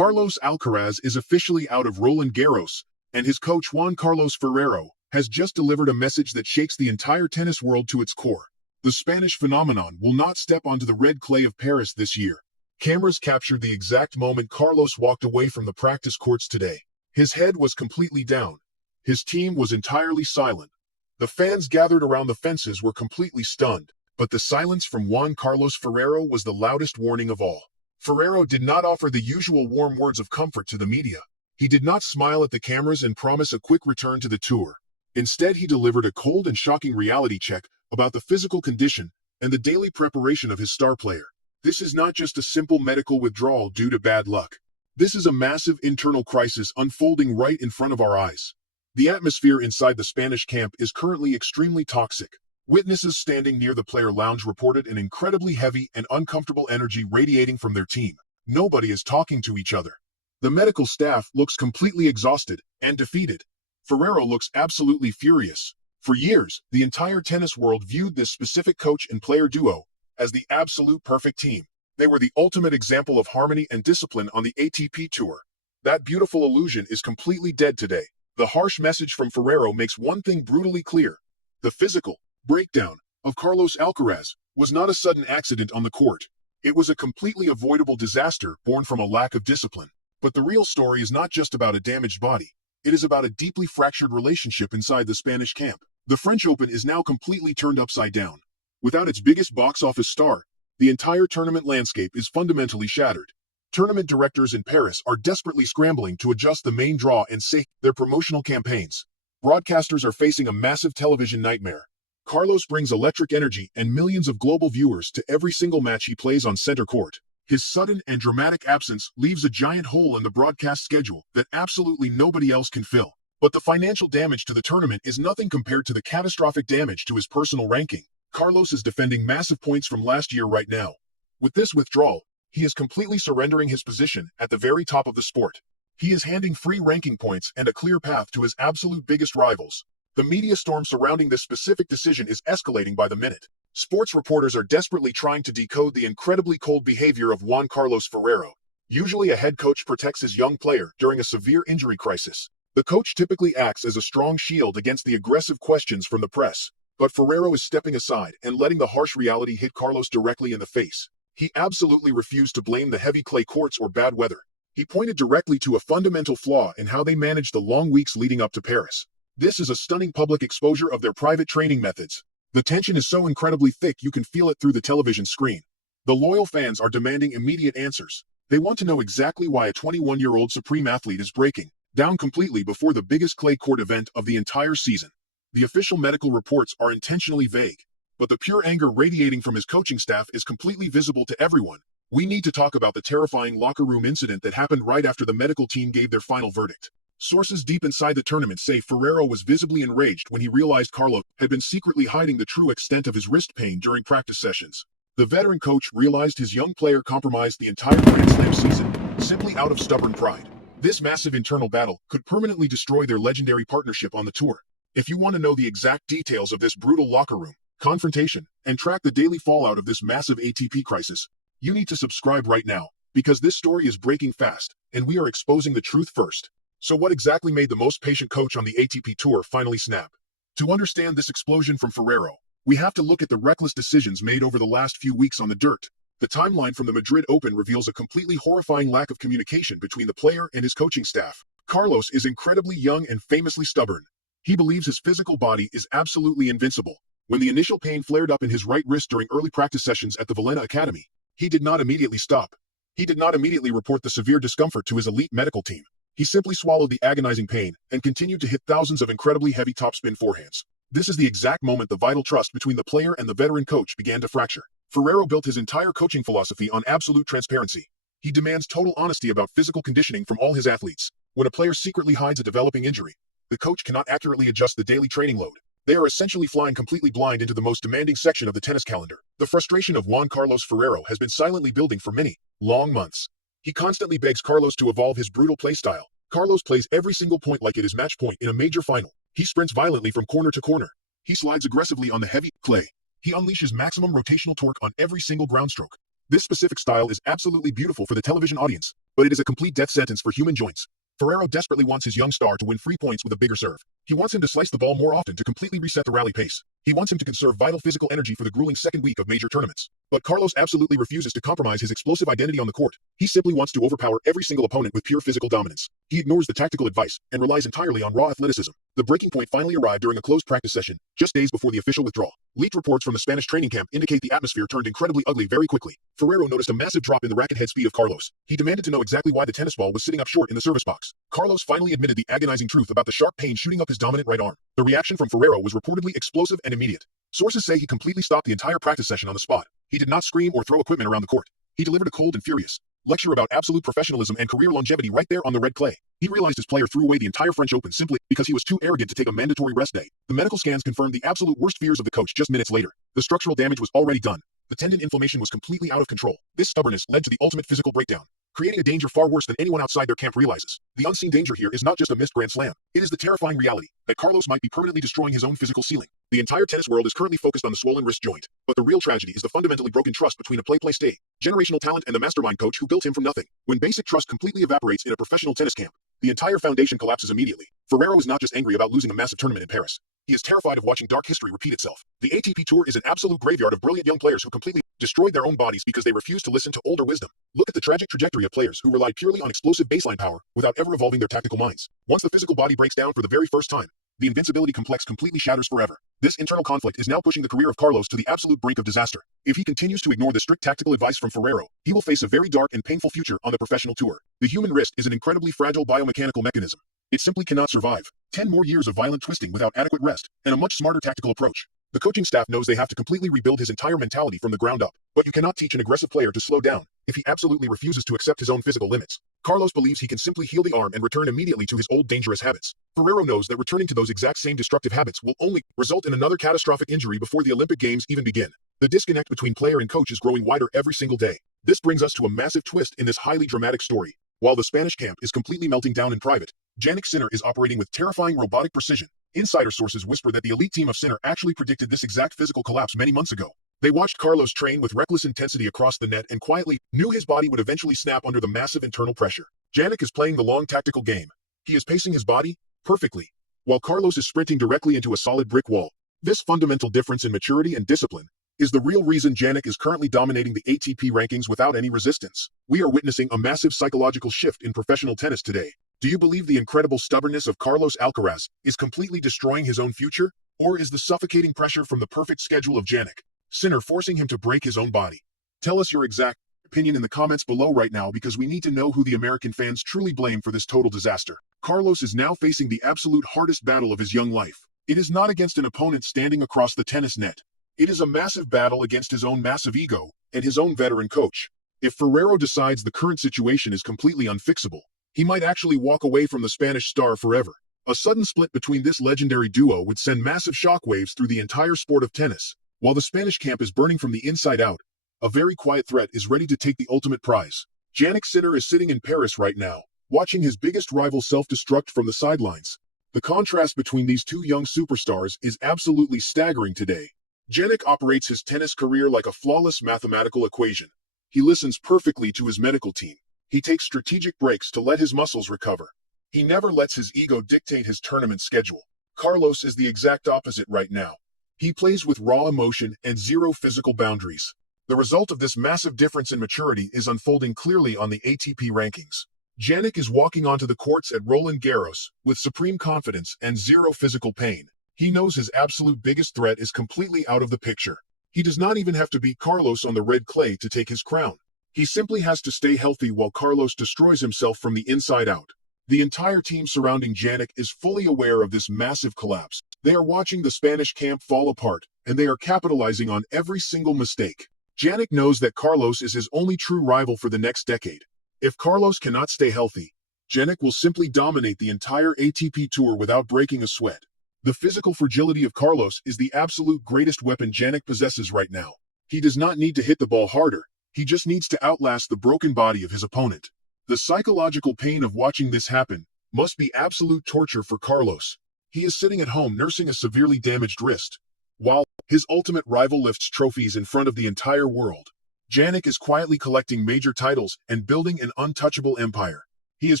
Carlos Alcaraz is officially out of Roland Garros, and his coach Juan Carlos Ferrero has just delivered a message that shakes the entire tennis world to its core. The Spanish phenomenon will not step onto the red clay of Paris this year. Cameras captured the exact moment Carlos walked away from the practice courts today. His head was completely down. His team was entirely silent. The fans gathered around the fences were completely stunned, but the silence from Juan Carlos Ferrero was the loudest warning of all. Ferrero did not offer the usual warm words of comfort to the media. He did not smile at the cameras and promise a quick return to the tour. Instead, he delivered a cold and shocking reality check about the physical condition and the daily preparation of his star player. This is not just a simple medical withdrawal due to bad luck. This is a massive internal crisis unfolding right in front of our eyes. The atmosphere inside the Spanish camp is currently extremely toxic. Witnesses standing near the player lounge reported an incredibly heavy and uncomfortable energy radiating from their team. Nobody is talking to each other. The medical staff looks completely exhausted and defeated. Ferrero looks absolutely furious. For years, the entire tennis world viewed this specific coach and player duo as the absolute perfect team. They were the ultimate example of harmony and discipline on the ATP Tour. That beautiful illusion is completely dead today. The harsh message from Ferrero makes one thing brutally clear. The physical breakdown of Carlos Alcaraz was not a sudden accident on the court. It was a completely avoidable disaster born from a lack of discipline. But the real story is not just about a damaged body. It is about a deeply fractured relationship inside the Spanish camp. The French Open is now completely turned upside down. Without its biggest box office star, the entire tournament landscape is fundamentally shattered. Tournament directors in Paris are desperately scrambling to adjust the main draw and save their promotional campaigns. Broadcasters are facing a massive television nightmare. Carlos brings electric energy and millions of global viewers to every single match he plays on center court. His sudden and dramatic absence leaves a giant hole in the broadcast schedule that absolutely nobody else can fill. But the financial damage to the tournament is nothing compared to the catastrophic damage to his personal ranking. Carlos is defending massive points from last year right now. With this withdrawal, he is completely surrendering his position at the very top of the sport. He is handing free ranking points and a clear path to his absolute biggest rivals. The media storm surrounding this specific decision is escalating by the minute. Sports reporters are desperately trying to decode the incredibly cold behavior of Juan Carlos Ferrero. Usually a head coach protects his young player during a severe injury crisis. The coach typically acts as a strong shield against the aggressive questions from the press. But Ferrero is stepping aside and letting the harsh reality hit Carlos directly in the face. He absolutely refused to blame the heavy clay courts or bad weather. He pointed directly to a fundamental flaw in how they managed the long weeks leading up to Paris. This is a stunning public exposure of their private training methods. The tension is so incredibly thick you can feel it through the television screen. The loyal fans are demanding immediate answers. They want to know exactly why a 21-year-old supreme athlete is breaking down completely before the biggest clay court event of the entire season. The official medical reports are intentionally vague, but the pure anger radiating from his coaching staff is completely visible to everyone. We need to talk about the terrifying locker room incident that happened right after the medical team gave their final verdict. Sources deep inside the tournament say Ferrero was visibly enraged when he realized Carlos had been secretly hiding the true extent of his wrist pain during practice sessions. The veteran coach realized his young player compromised the entire Grand Slam season simply out of stubborn pride. This massive internal battle could permanently destroy their legendary partnership on the tour. If you want to know the exact details of this brutal locker room confrontation and track the daily fallout of this massive ATP crisis, you need to subscribe right now, because this story is breaking fast, and we are exposing the truth first. So what exactly made the most patient coach on the ATP Tour finally snap? To understand this explosion from Ferrero, we have to look at the reckless decisions made over the last few weeks on the dirt. The timeline from the Madrid Open reveals a completely horrifying lack of communication between the player and his coaching staff. Carlos is incredibly young and famously stubborn. He believes his physical body is absolutely invincible. When the initial pain flared up in his right wrist during early practice sessions at the Villena Academy, he did not immediately stop. He did not immediately report the severe discomfort to his elite medical team. He simply swallowed the agonizing pain and continued to hit thousands of incredibly heavy topspin forehands. This is the exact moment the vital trust between the player and the veteran coach began to fracture. Ferrero built his entire coaching philosophy on absolute transparency. He demands total honesty about physical conditioning from all his athletes. When a player secretly hides a developing injury, the coach cannot accurately adjust the daily training load. They are essentially flying completely blind into the most demanding section of the tennis calendar. The frustration of Juan Carlos Ferrero has been silently building for many long months. He constantly begs Carlos to evolve his brutal play style. Carlos plays every single point like it is match point in a major final. He sprints violently from corner to corner. He slides aggressively on the heavy clay. He unleashes maximum rotational torque on every single ground stroke. This specific style is absolutely beautiful for the television audience, but it is a complete death sentence for human joints. Ferrero desperately wants his young star to win free points with a bigger serve. He wants him to slice the ball more often to completely reset the rally pace. He wants him to conserve vital physical energy for the grueling second week of major tournaments. But Carlos absolutely refuses to compromise his explosive identity on the court. He simply wants to overpower every single opponent with pure physical dominance. He ignores the tactical advice and relies entirely on raw athleticism. The breaking point finally arrived during a closed practice session, just days before the official withdrawal. Leaked reports from the Spanish training camp indicate the atmosphere turned incredibly ugly very quickly. Ferrero noticed a massive drop in the racket head speed of Carlos. He demanded to know exactly why the tennis ball was sitting up short in the service box. Carlos finally admitted the agonizing truth about the sharp pain shooting up his dominant right arm. The reaction from Ferrero was reportedly explosive and immediate. Sources say he completely stopped the entire practice session on the spot. He did not scream or throw equipment around the court. He delivered a cold and furious lecture about absolute professionalism and career longevity right there on the red clay. He realized his player threw away the entire French Open simply because he was too arrogant to take a mandatory rest day. The medical scans confirmed the absolute worst fears of the coach just minutes later. The structural damage was already done. The tendon inflammation was completely out of control. This stubbornness led to the ultimate physical breakdown, creating a danger far worse than anyone outside their camp realizes. The unseen danger here is not just a missed grand slam. It is the terrifying reality that Carlos might be permanently destroying his own physical ceiling. The entire tennis world is currently focused on the swollen wrist joint, but the real tragedy is the fundamentally broken trust between a play-stay, generational talent and the mastermind coach who built him from nothing. When basic trust completely evaporates in a professional tennis camp, the entire foundation collapses immediately. Ferrero is not just angry about losing a massive tournament in Paris. He is terrified of watching dark history repeat itself. The ATP Tour is an absolute graveyard of brilliant young players who completely destroyed their own bodies because they refused to listen to older wisdom. Look at the tragic trajectory of players who relied purely on explosive baseline power without ever evolving their tactical minds. Once the physical body breaks down for the very first time, the invincibility complex completely shatters forever. This internal conflict is now pushing the career of Carlos to the absolute brink of disaster. If he continues to ignore the strict tactical advice from Ferrero, he will face a very dark and painful future on the professional tour. The human wrist is an incredibly fragile biomechanical mechanism. It simply cannot survive 10 more years of violent twisting without adequate rest and a much smarter tactical approach. The coaching staff knows they have to completely rebuild his entire mentality from the ground up, but you cannot teach an aggressive player to slow down if he absolutely refuses to accept his own physical limits. Carlos believes he can simply heal the arm and return immediately to his old dangerous habits. Ferrero knows that returning to those exact same destructive habits will only result in another catastrophic injury before the Olympic Games even begin. The disconnect between player and coach is growing wider every single day. This brings us to a massive twist in this highly dramatic story. While the Spanish camp is completely melting down in private, Jannik Sinner is operating with terrifying robotic precision. Insider sources whisper that the elite team of Sinner actually predicted this exact physical collapse many months ago. They watched Carlos train with reckless intensity across the net and quietly knew his body would eventually snap under the massive internal pressure. Jannik is playing the long tactical game. He is pacing his body perfectly, while Carlos is sprinting directly into a solid brick wall. This fundamental difference in maturity and discipline is the real reason Jannik is currently dominating the ATP rankings without any resistance. We are witnessing a massive psychological shift in professional tennis today. Do you believe the incredible stubbornness of Carlos Alcaraz is completely destroying his own future? Or is the suffocating pressure from the perfect schedule of Jannik Sinner forcing him to break his own body? Tell us your exact opinion in the comments below right now, because we need to know who the American fans truly blame for this total disaster. Carlos is now facing the absolute hardest battle of his young life. It is not against an opponent standing across the tennis net. It is a massive battle against his own massive ego and his own veteran coach. If Ferrero decides the current situation is completely unfixable, he might actually walk away from the Spanish star forever. A sudden split between this legendary duo would send massive shockwaves through the entire sport of tennis. While the Spanish camp is burning from the inside out, a very quiet threat is ready to take the ultimate prize. Jannik Sinner is sitting in Paris right now, watching his biggest rival self-destruct from the sidelines. The contrast between these two young superstars is absolutely staggering today. Jannik operates his tennis career like a flawless mathematical equation. He listens perfectly to his medical team. He takes strategic breaks to let his muscles recover. He never lets his ego dictate his tournament schedule. Carlos is the exact opposite right now. He plays with raw emotion and zero physical boundaries. The result of this massive difference in maturity is unfolding clearly on the ATP rankings. Jannik is walking onto the courts at Roland Garros with supreme confidence and zero physical pain. He knows his absolute biggest threat is completely out of the picture. He does not even have to beat Carlos on the red clay to take his crown. He simply has to stay healthy while Carlos destroys himself from the inside out. The entire team surrounding Jannik is fully aware of this massive collapse. They are watching the Spanish camp fall apart, and they are capitalizing on every single mistake. Jannik knows that Carlos is his only true rival for the next decade. If Carlos cannot stay healthy, Jannik will simply dominate the entire ATP Tour without breaking a sweat. The physical fragility of Carlos is the absolute greatest weapon Jannik possesses right now. He does not need to hit the ball harder. He just needs to outlast the broken body of his opponent. The psychological pain of watching this happen must be absolute torture for Carlos. He is sitting at home nursing a severely damaged wrist, while his ultimate rival lifts trophies in front of the entire world. Jannik is quietly collecting major titles and building an untouchable empire. He is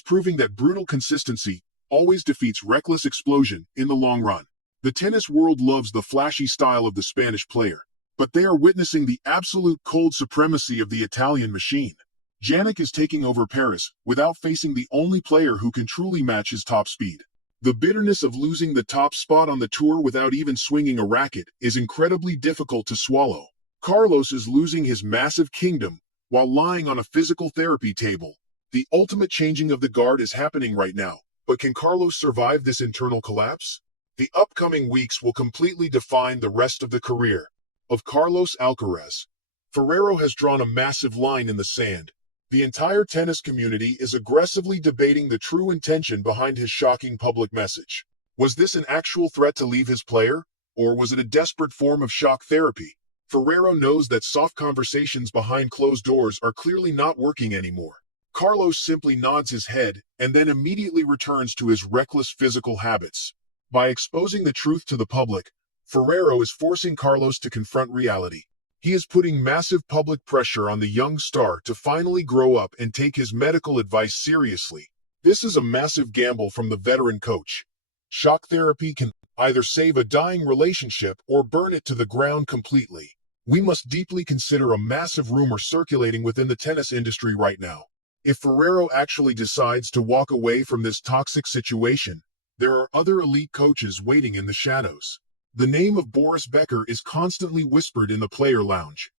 proving that brutal consistency always defeats reckless explosion in the long run. The tennis world loves the flashy style of the Spanish player, but they are witnessing the absolute cold supremacy of the Italian machine. Jannik is taking over Paris without facing the only player who can truly match his top speed. The bitterness of losing the top spot on the tour without even swinging a racket is incredibly difficult to swallow. Carlos is losing his massive kingdom while lying on a physical therapy table. The ultimate changing of the guard is happening right now, but can Carlos survive this internal collapse? The upcoming weeks will completely define the rest of the career of Carlos Alcaraz. Ferrero has drawn a massive line in the sand. The entire tennis community is aggressively debating the true intention behind his shocking public message. Was this an actual threat to leave his player, or was it a desperate form of shock therapy? Ferrero knows that soft conversations behind closed doors are clearly not working anymore. Carlos simply nods his head and then immediately returns to his reckless physical habits. By exposing the truth to the public, Ferrero is forcing Carlos to confront reality. He is putting massive public pressure on the young star to finally grow up and take his medical advice seriously. This is a massive gamble from the veteran coach. Shock therapy can either save a dying relationship or burn it to the ground completely. We must deeply consider a massive rumor circulating within the tennis industry right now. If Ferrero actually decides to walk away from this toxic situation, there are other elite coaches waiting in the shadows. The name of Boris Becker is constantly whispered in the player lounge.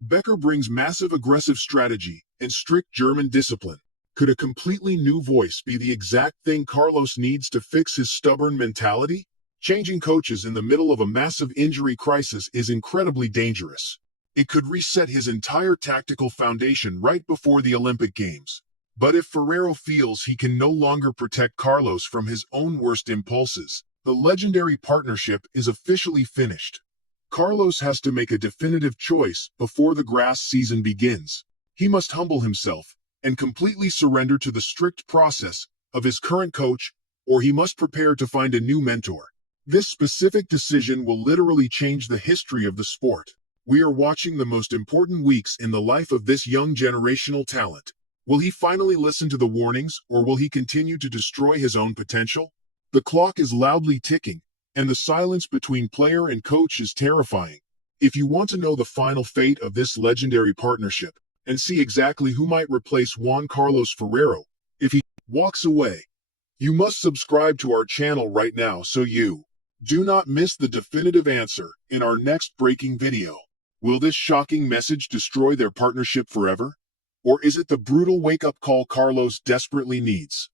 Becker brings massive aggressive strategy and strict German discipline. Could a completely new voice be the exact thing Carlos needs to fix his stubborn mentality? Changing coaches in the middle of a massive injury crisis is incredibly dangerous. It could reset his entire tactical foundation right before the Olympic Games. But if Ferrero feels he can no longer protect Carlos from his own worst impulses, the legendary partnership is officially finished. Carlos has to make a definitive choice before the grass season begins. He must humble himself and completely surrender to the strict process of his current coach, or he must prepare to find a new mentor. This specific decision will literally change the history of the sport. We are watching the most important weeks in the life of this young generational talent. Will he finally listen to the warnings, or will he continue to destroy his own potential? The clock is loudly ticking, and the silence between player and coach is terrifying. If you want to know the final fate of this legendary partnership, and see exactly who might replace Juan Carlos Ferrero if he walks away, you must subscribe to our channel right now so you do not miss the definitive answer in our next breaking video. Will this shocking message destroy their partnership forever? Or is it the brutal wake-up call Carlos desperately needs?